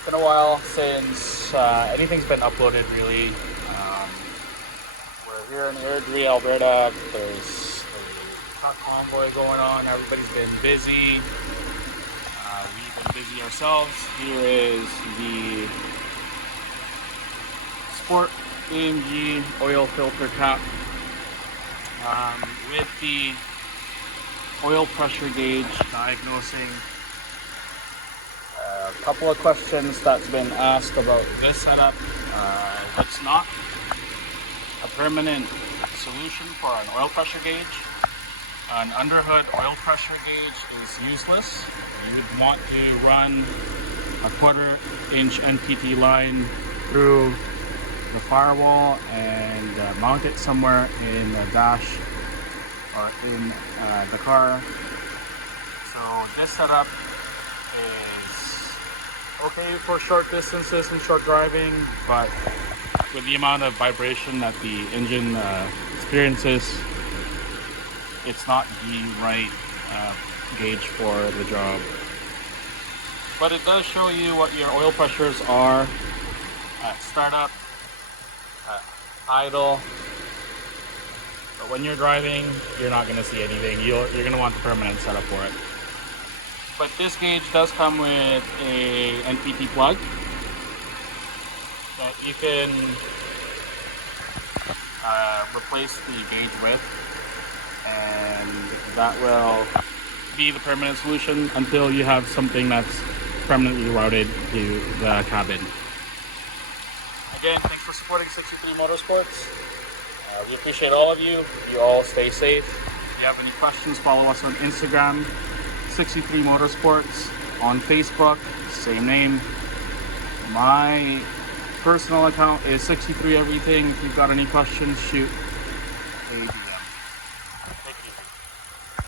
it's been a while since anything's been uploaded, really. We're here in Airdrie, Alberta. There's a truck convoy going on. Everybody's been busy. We've been busy ourselves. Here is the Sport AMG oil filter cap with the oil pressure gauge diagnosing. A couple of questions that's been asked about this setup. It's not a permanent solution for an oil pressure gauge. An underhood oil pressure gauge is useless. You would want to run a 1/4-inch NPT line through the firewall and mount it somewhere in the dash or in the car. So this setup is okay for short distances and short driving, but with the amount of vibration that the engine experiences, it's not the right gauge for the job. But it does show you what your oil pressures are at startup, at idle. But when you're driving, you're not going to see anything. You're going to want the permanent setup for it. But this gauge does come with a NPT plug that you can replace the gauge with, and that will be the permanent solution until you have something that's permanently routed to the cabin. Again, thanks for supporting 63 Motorsports. We appreciate all of you. You all stay safe. If you have any questions, follow us on Instagram, 63 Motorsports, on Facebook, same name. My personal account is 63 Everything. If you've got any questions, shoot a DM.